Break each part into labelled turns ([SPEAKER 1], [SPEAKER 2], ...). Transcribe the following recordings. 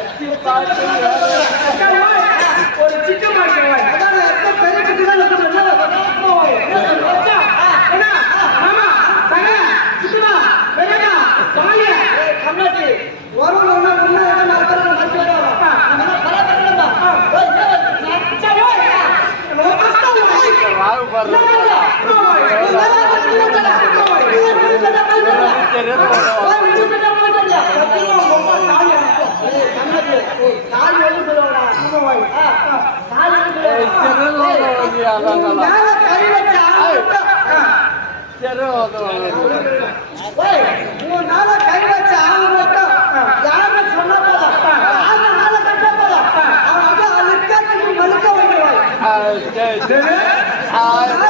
[SPEAKER 1] சத்தியம் பார்த்து
[SPEAKER 2] ஒரு சிக்க மாட்டேன்
[SPEAKER 1] சரி மூணு நாளா கை வச்ச ஆளு மட்டும் யாருமே சொன்னா போதும் ஆளு நாள கட்ட போதும் அவன்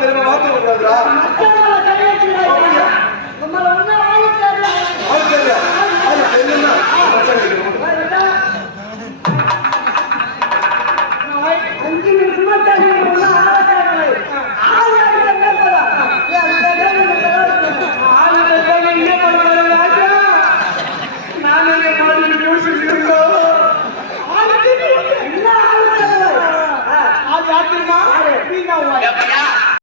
[SPEAKER 3] திரும்ப மாத்தி விடுறா